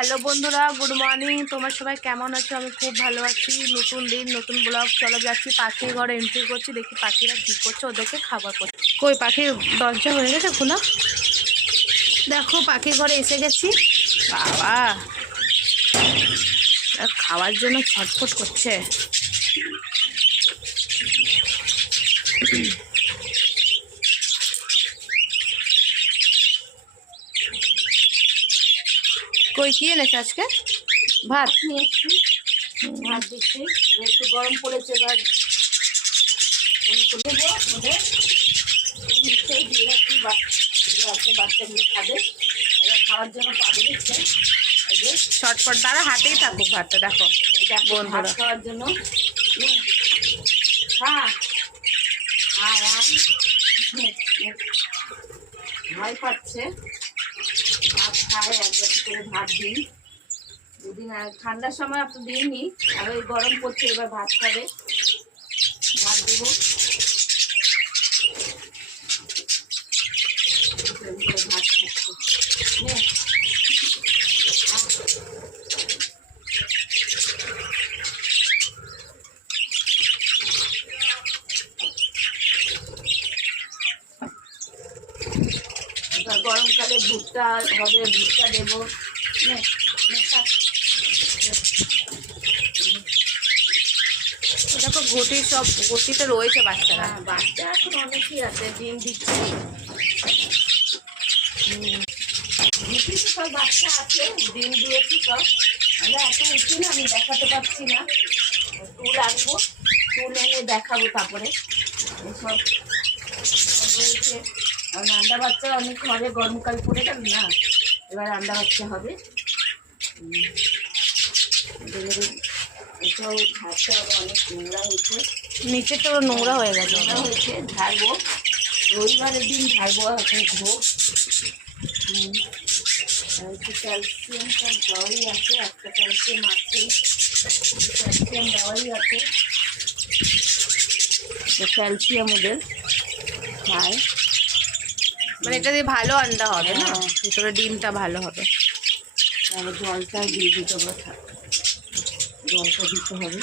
Hello বন্ধুরা, good morning. তোমরা সবাই কেমন আছো? আমি খুব ভালো আছি। নতুন দিন, নতুন ব্লগ। চলে যাচ্ছি পাখির ঘরে, এন্ট্রি করছি। দেখি পাখিরা কী করছে, ওদেরকে খাবার করছে। কই পাখির দরজা হয়ে গেছে খোলা? দেখো পাখির ঘরে এসে গেছি। বাবা, খাওয়ার জন্য ছটফট করছে। কই কি এনেছে আজকে? ভাত নিয়ে এসছি, ভাত দিচ্ছি। একটু গরম পড়েছে, এবার বাচ্চাগুলো খাবে, এবার খাওয়ার জন্য পাবে দিচ্ছে। ছটফট দ্বারা হাতেই থাকুক ভাতটা। দেখো ভাত খাওয়ার জন্য ভয় পাচ্ছে। ভাত খায়, এক বাটি করে ভাত দিই। দুদিন ঠান্ডার সময় আপনি দিইনি, আর ওই গরম পড়ছে, এবার ভাত খাবে। ভাত দেবো, ভাত খাচ্ছে। গরমকালে ভুট্টা হবে, ভুট্টা দেবো। দেখো ঘটি, সব ঘটিতে রয়েছে বাচ্চারা। বাচ্চা এখন অনেকই আছে, ডিম দিচ্ছে। ঘটি তো সব বাচ্চা আছে, ডিম দিয়েছি সব। আমরা এত উঠি না, আমি দেখাতে পারছি না। টুল আনবো, টুল এনে দেখাবো। তারপরে এসব রয়েছে। কারণ আন্ডা বাচ্চা অনেক হবে, গরমকাল পড়ে গেল না, এবার আন্ডা বাচ্চা হবে। এটাও ঝাড়তে হবে, অনেক নোংরা হয়েছে। নিচে তো নোংরা হয়ে গেছে, নোংরা হয়েছে, ঝাড়বো। রবিবারের দিন ঝাড়বো। এখন ভোগ ক্যালসিয়াম সব দেওয়াই আছে, একটা ক্যালসিয়াম আছে, ক্যালসিয়াম দেওয়াই আছে। ক্যালসিয়াম ওদের খায়, মানে এটা দিয়ে ভালো আন্ডা হবে না, ভিতরে ডিমটা ভালো হবে। আবার জলটা দিয়ে দিতে হবে, জলটা দিতে হবে।